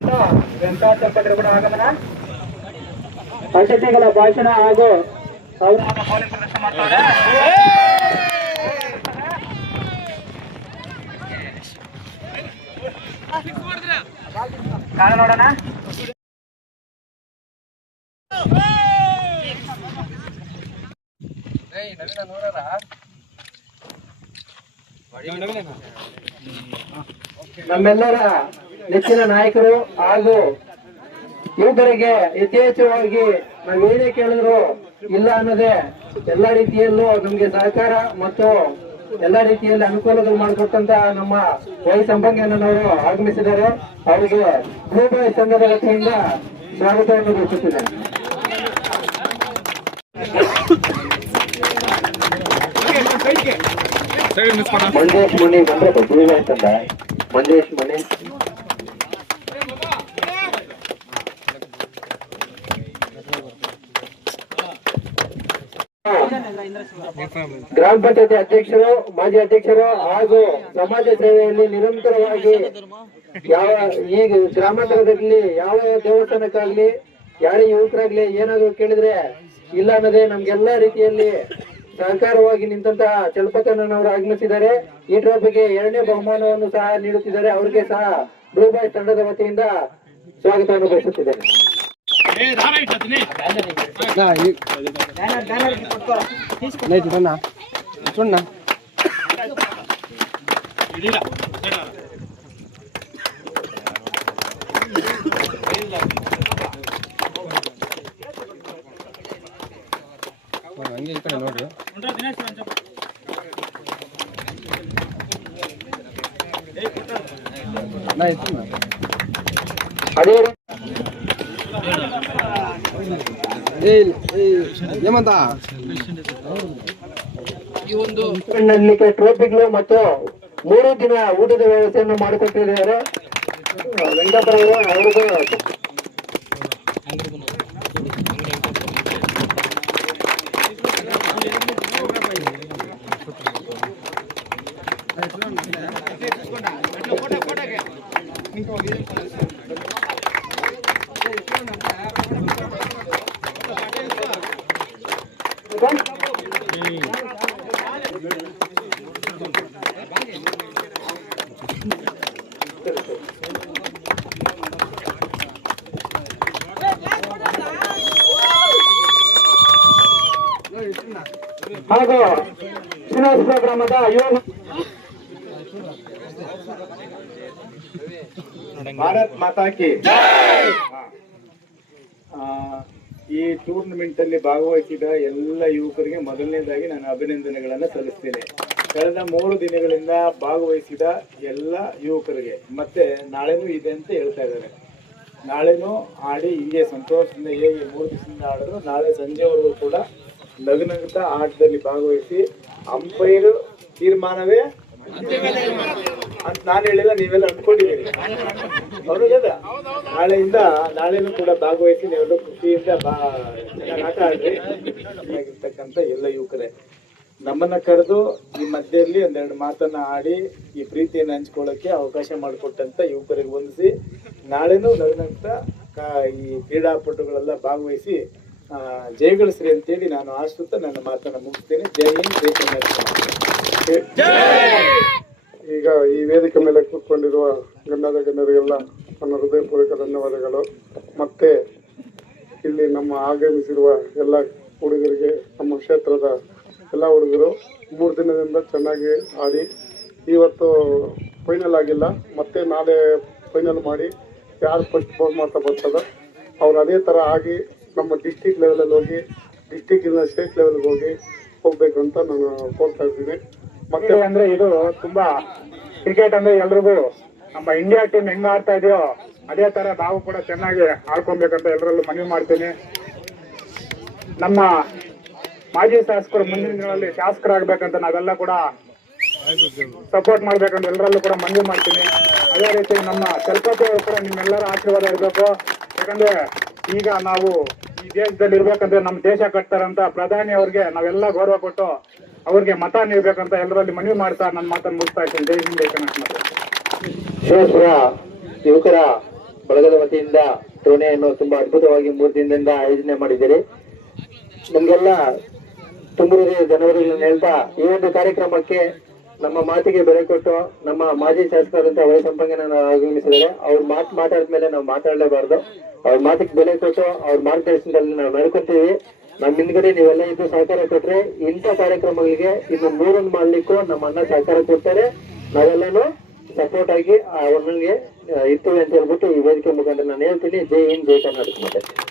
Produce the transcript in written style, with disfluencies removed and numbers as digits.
ವೆಂಕಟಾಚಲಪತಿ ಕೂಡ ಆಗಮನ, ಅತಿಥಿಗಳ ಭಾಷಣ ಹಾಗೂ ಸಂವಾದ ಮೌಲ್ಯ ಪ್ರದರ್ಶನ ಮಾಡ್ತಾರೆ. ಕಾಣ ನೋಡೋಣ. ನಮ್ಮೆಲ್ಲರ ನೆಚ್ಚಿನ ನಾಯಕರು ಹಾಗೂ ಯುವಕರಿಗೆ ಯಥೇಚ್ಛವಾಗಿ ನಾವೇನೇ ಕೇಳಿದ್ರು ಇಲ್ಲ ಅನ್ನೋದೇ ಎಲ್ಲಾ ರೀತಿಯಲ್ಲೂ ನಮ್ಗೆ ಸಹಕಾರ ಮತ್ತು ಎಲ್ಲಾ ರೀತಿಯಲ್ಲಿ ಅನುಕೂಲಗಳು ಮಾಡಿಕೊಟ್ಟಂತ ನಮ್ಮ ವೈ ಸಂಪಂಗನವರು ಆಗಮಿಸಿದ್ದಾರೆ. ಅವರಿಗೆ ಬ್ಲೂಬಾಯ್ ಸಂಘದ ವತಿಯಿಂದ ಸ್ವಾಗತವನ್ನು ಘೋಷಿಸಿದ್ದಾರೆ. ಮಂಜೇಶ್ ಮನೆ ಬಂದ್ರೆ ಬ್ಲೂಬಾಯ್ ತಂಡ. ಮಂಜೇಶ್ ಮನೆ ಗ್ರಾಮ ಪಂಚಾಯತಿ ಅಧ್ಯಕ್ಷರು, ಮಾಜಿ ಅಧ್ಯಕ್ಷರು ಹಾಗೂ ಸಮಾಜ ಸೇವೆಯಲ್ಲಿ ನಿರಂತರವಾಗಿ ಈಗ ಗ್ರಾಮಾಂತರದಲ್ಲಿ ಯಾವ ದೇವಸ್ಥಾನಕ್ಕಾಗ್ಲಿ ಯಾರೇ ಯುವಕರಾಗ್ಲಿ ಏನಾದ್ರು ಕೇಳಿದ್ರೆ ಇಲ್ಲ ಅನ್ನೋದೇ ನಮ್ಗೆಲ್ಲಾ ರೀತಿಯಲ್ಲಿ ಸಹಕಾರವಾಗಿ ನಿಂತಹ ಚಲಪತಿಯನ್ನವರು ಆಗಮಿಸಿದ್ದಾರೆ. ಈ ಟ್ರೋಫಿಗೆ 2ನೇ ಬಹುಮಾನವನ್ನು ಸಹ ನೀಡುತ್ತಿದ್ದಾರೆ. ಅವರಿಗೆ ಸಹ ಬ್ಲೂಬಾಯ್ ತಂಡದ ವತಿಯಿಂದ ಸ್ವಾಗತವನ್ನು ಬಯಸುತ್ತಿದ್ದಾರೆ. ಹಂಗೆ ಈ ಕಡೆ ನೋಡ್ರಿ. ಹೇಮಂತ ಈ ಒಂದು ಟ್ರೋಫಿಗಳು ಮತ್ತು 3 ದಿನ ಊಟದ ವ್ಯವಸ್ಥೆಯನ್ನು ಮಾಡಿಕೊಟ್ಟಿದ್ದಾರೆ ವೆಂಕಟರವರು. ಅವರಿಗೂ ಹಾಗೂ ಶ್ರೀನಿವಾಸಪುರ ಗ್ರಾಮದ ಭಾರತ್ ಮಾತಾ ಕಿ ಈ ಟೂರ್ನಮೆಂಟ್ ಅಲ್ಲಿ ಭಾಗವಹಿಸಿದ ಎಲ್ಲ ಯುವಕರಿಗೆ ಮೊದಲನೇದಾಗಿ ನಾನು ಅಭಿನಂದನೆಗಳನ್ನು ಸಲ್ಲಿಸ್ತೇನೆ. ಕಳೆದ 3 ದಿನಗಳಿಂದ ಭಾಗವಹಿಸಿದ ಎಲ್ಲ ಯುವಕರಿಗೆ ಮತ್ತೆ ನಾಳೆನೂ ಇದೆ ಅಂತ ಹೇಳ್ತಾ ಇದ್ದಾರೆ. ನಾಳೆನೂ ಆಡಿ ಹೀಗೆ ಸಂತೋಷದಿಂದ ಹೇಗೆ 3 ದಿವಸದಿಂದ ಆಡಿದ್ರು ನಾಳೆ ಸಂಜೆವರೆಗೂ ಕೂಡ ನಗುನಗುತ್ತಾ ಆಟದಲ್ಲಿ ಭಾಗವಹಿಸಿ ಅಂಪೈರ್ ತೀರ್ಮಾನವೇ ಅಂತ ನಾನು ಹೇಳಿಲ್ಲ, ನೀವೆಲ್ಲ ಅಂದ್ಕೊಂಡಿದ್ದೀರಿ. ಅವ್ರಿಗದ ನಾಳೆನೂ ಕೂಡ ಭಾಗವಹಿಸಿ ನೀವೆಲ್ಲ ಖುಷಿಯಿಂದ ಚೆನ್ನಾಗಿ ಆಟ ಆಡ್ರಿ. ಚೆನ್ನಾಗಿರ್ತಕ್ಕಂಥ ಎಲ್ಲ ಯುವಕರೇ ನಮ್ಮನ್ನ ಕರೆದು ಈ ಮಧ್ಯದಲ್ಲಿ 2 ಮಾತನ್ನ ಆಡಿ ಈ ಪ್ರೀತಿಯನ್ನು ಹಂಚ್ಕೊಳ್ಳೋಕೆ ಅವಕಾಶ ಮಾಡಿಕೊಟ್ಟಂತ ಯುವಕರಿಗೆ ವಂದಿಸಿ ನಾಳೆನೂ ನಗುನಗುತ್ತಾ ಈ ಕ್ರೀಡಾಪಟುಗಳೆಲ್ಲ ಭಾಗವಹಿಸಿ ಜಯಗಳಿಸ್ರಿ ಅಂತೇಳಿ ನಾನು ಆಶಿಸುತ್ತಾ ನನ್ನ ಮಾತನ್ನ ಮುಗಿಸ್ತೇನೆ. ಜೈ ಹಿಂದ್, ಜೈ ಈಗ ಈ ವೇದಿಕೆ ಮೇಲೆ ಕೂತ್ಕೊಂಡಿರುವ ಗಣ್ಯರಿಗೆಲ್ಲ ನನ್ನ ಹೃದಯಪೂರ್ವಕ ಧನ್ಯವಾದಗಳು. ಮತ್ತೆ ಇಲ್ಲಿ ನಮ್ಮ ಆಗಮಿಸಿರುವ ಎಲ್ಲ ಹುಡುಗರಿಗೆ, ನಮ್ಮ ಕ್ಷೇತ್ರದ ಎಲ್ಲ ಹುಡುಗರು 3 ದಿನದಿಂದ ಚೆನ್ನಾಗಿ ಆಡಿ ಇವತ್ತು ಫೈನಲ್ ಆಗಿಲ್ಲ, ಮತ್ತೆ ನಾಳೆ ಫೈನಲ್ ಮಾಡಿ ಯಾರು ಫಸ್ಟ್ ಬಹುಮಾನ ಬರ್ತದ ಅವ್ರು ಅದೇ ಥರ ಆಗಿ ನಮ್ಮ ಡಿಸ್ಟಿಕ್ ಲೆವೆಲಲ್ಲಿ ಹೋಗಿ ಡಿಸ್ಟಿಕ್ಕಿಂದ ಸ್ಟೇಟ್ ಲೆವೆಲ್ಗೆ ಹೋಗ್ಬೇಕು ಅಂತ ನಾನು ಕೋರ್ತಾ ಇದ್ದೀನಿ. ಮತ್ತೆ ಅಂದ್ರೆ ಇದು ತುಂಬಾ ಕ್ರಿಕೆಟ್ ಅಂದ್ರೆ ಎಲ್ರಿಗೂ ನಮ್ಮ ಇಂಡಿಯಾ ಟೀಮ್ ಹೆಂಗ್ ಆಡ್ತಾ ಇದೆಯೋ ಅದೇ ತರ ನಾವು ಕೂಡ ಚೆನ್ನಾಗಿ ಆಡ್ಕೊಬೇಕಂತ ಎಲ್ಲರಲ್ಲೂ ಮನವಿ ಮಾಡ್ತೀನಿ. ನಮ್ಮ ಮಾಜಿ ಶಾಸಕರು ಮುಂದಿನ ದಿನಗಳಲ್ಲಿ ಶಾಸಕರಾಗಬೇಕಂತ ನಾವೆಲ್ಲ ಕೂಡ ಸಪೋರ್ಟ್ ಮಾಡ್ಬೇಕಂತ ಎಲ್ಲರಲ್ಲೂ ಕೂಡ ಮನವಿ ಮಾಡ್ತೀನಿ. ಅದೇ ರೀತಿ ನಮ್ಮ ಚಲಪತಿ ಅವರು ಕೂಡ ನಿಮ್ಮೆಲ್ಲರ ಆಶೀರ್ವಾದ ಇರಬೇಕು. ಯಾಕಂದ್ರೆ ಈಗ ನಾವು ಈ ದೇಶದಲ್ಲಿ ಇರ್ಬೇಕಂದ್ರೆ ನಮ್ಮ ದೇಶ ಕಟ್ತಾರಂತ ಪ್ರಧಾನಿ ಅವ್ರಿಗೆ ನಾವೆಲ್ಲ ಗೌರವ ಕೊಟ್ಟು ಅವ್ರಿಗೆ ಮತ ನೀಡಬೇಕಂತ ಎಲ್ಲರಲ್ಲಿ ಮನವಿ ಮಾಡ್ತಾ ನನ್ನ ಮಾತನ್ನು ಮುಗಿಸ್ತಾ ಇದ್ದೀನಿ. ಜೈ ಹಿಂದ್, ಜೈ ಕರ್ನಾಟಕ. ಶಿವಪುರ ಯುವಕರ ಬಳಗದ ವತಿಯಿಂದ ಟೂರ್ನಿಯನ್ನು ತುಂಬಾ ಅದ್ಭುತವಾಗಿ 3 ದಿನದಿಂದ ಆಯೋಜನೆ ಮಾಡಿದ್ದೀರಿ. ನಮ್ಗೆಲ್ಲ ತುಂಬ ಧನ್ಯವಾದಗಳನ್ನು ಹೇಳ್ತಾ ಈ ಒಂದು ಕಾರ್ಯಕ್ರಮಕ್ಕೆ ನಮ್ಮ ಮಾತಿಗೆ ಬೆಲೆ ಕೊಟ್ಟು ನಮ್ಮ ಮಾಜಿ ಶಾಸಕರಾದಂತಹ ವೈ ಸಂಪಂಗನ ಆಗಮಿಸಿದರೆ ಅವ್ರ ಮಾತಾಡಿದ್ಮೇಲೆ ನಾವು ಮಾತಾಡಲೇಬಾರ್ದು. ಅವ್ರ ಮಾತಿಗೆ ಬೆಲೆ ಕೊಟ್ಟು ಅವ್ರ ಮಾರ್ಗದರ್ಶನದಲ್ಲಿ ನಾವು ನಡ್ಕೊತೀವಿ. ನಮ್ಮ ಹಿಂದ್ಗಡೆ ನೀವೆಲ್ಲ ಇದ್ದು ಸಹಕಾರ ಕೊಟ್ರೆ ಇಂಥ ಕಾರ್ಯಕ್ರಮಗಳಿಗೆ ಇನ್ನು 3 ಮಾಡ್ಲಿಕ್ಕೂ ನಮ್ಮ ಅಣ್ಣ ಸಹಕಾರ ಕೊಡ್ತಾರೆ. ನಾವೆಲ್ಲಾನು ಸಪೋರ್ಟ್ ಆಗಿ ಅವನಿಗೆ ಇರ್ತೀವಿ ಅಂತ ಹೇಳ್ಬಿಟ್ಟು ಈ ವೇದಿಕೆ ಮುಖಾಂತರ ನಾನು ಹೇಳ್ತೀನಿ. ಜೈ ಹಿಂದ್, ಜೈ ಕರ್ನಾಟಕ.